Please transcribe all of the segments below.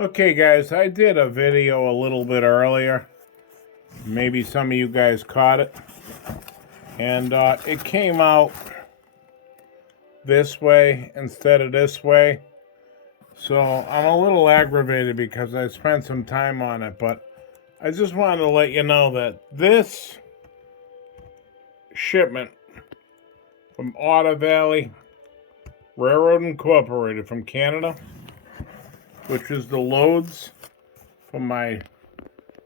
Okay, guys, I did a video a little bit earlier. Maybe some of you guys caught it. And it came out this way instead of this way. So I'm a little aggravated because I spent some time on it. But I just wanted to let you know that this shipment from Otter Valley Railroad Incorporated from Canada, which is the loads from my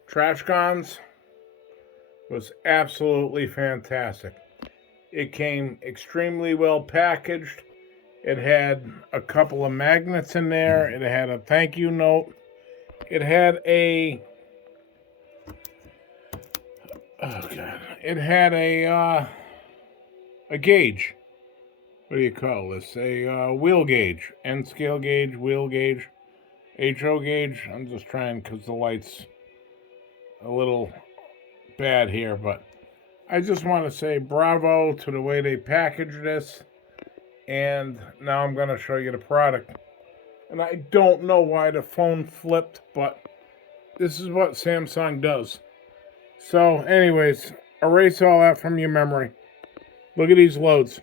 trash cans, was absolutely fantastic. It came extremely well packaged. It had a couple of magnets in there. It had a thank you note. It had it had a gauge. What do you call this? A wheel gauge, end scale gauge, wheel gauge, HO gauge. I'm just trying because the light's a little bad here, but I just want to say bravo to the way they packaged this. And now I'm going to show you the product. And I don't know why the phone flipped, but this is what Samsung does. So anyways, erase all that from your memory. Look at these loads.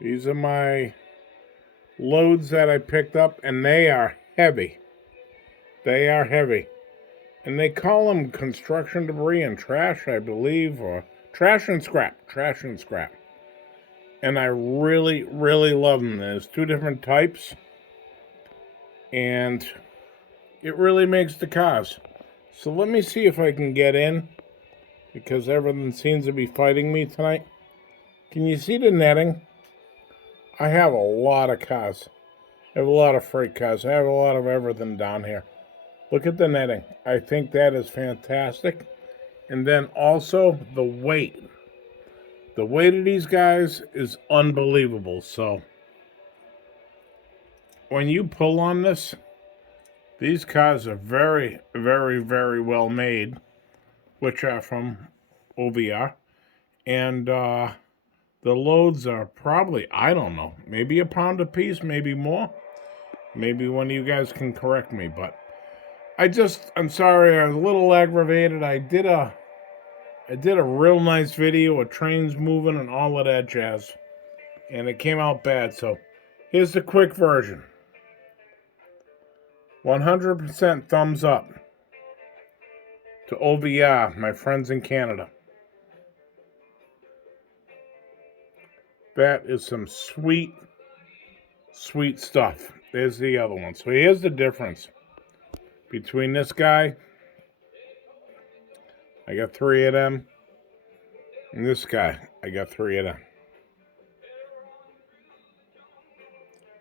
These are my loads that I picked up, and they are heavy. They are heavy. And they call them construction debris and trash, I believe, or trash and scrap. Trash and scrap. And I really, really love them. There's two different types. And it really makes the cars. So let me see if I can get in, because everything seems to be fighting me tonight. Can you see the netting? I have a lot of cars. I have a lot of freight cars. I have a lot of everything down here. Look at the netting. I think that is fantastic. And then also the weight. The weight of these guys is unbelievable. So when you pull on this, these cars are very, very, very well made, which are from OVR. And the loads are probably, I don't know, maybe a pound a piece, maybe more. Maybe one of you guys can correct me, but I'm sorry, I was a little aggravated. I did a real nice video of trains moving and all of that jazz, and it came out bad. So here's the quick version. 100% thumbs up to OVR, my friends in Canada. That is some sweet, sweet stuff. There's the other one. So here's the difference between this guy, I got 3 of them, and this guy, I got 3 of them.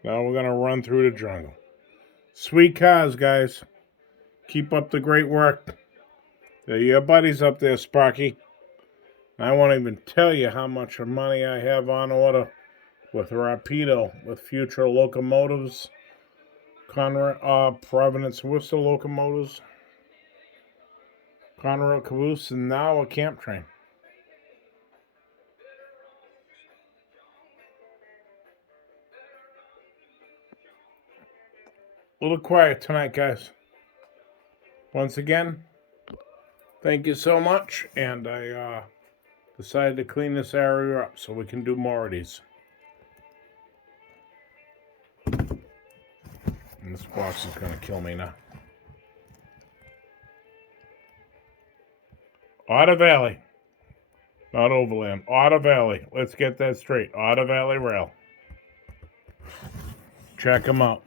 Now we're going to run through the jungle. Sweet cars, guys. Keep up the great work. They're your buddies up there, Sparky. I won't even tell you how much money I have on order with Rapido, with future locomotives, Providence Worcester locomotives, Conrail caboose, and now a camp train. A little quiet tonight, guys. Once again, thank you so much, and I decided to clean this area up so we can do more of these. And this box is going to kill me now. Otter Valley. Not Overland. Otter Valley. Let's get that straight. Otter Valley Rail. Check them out.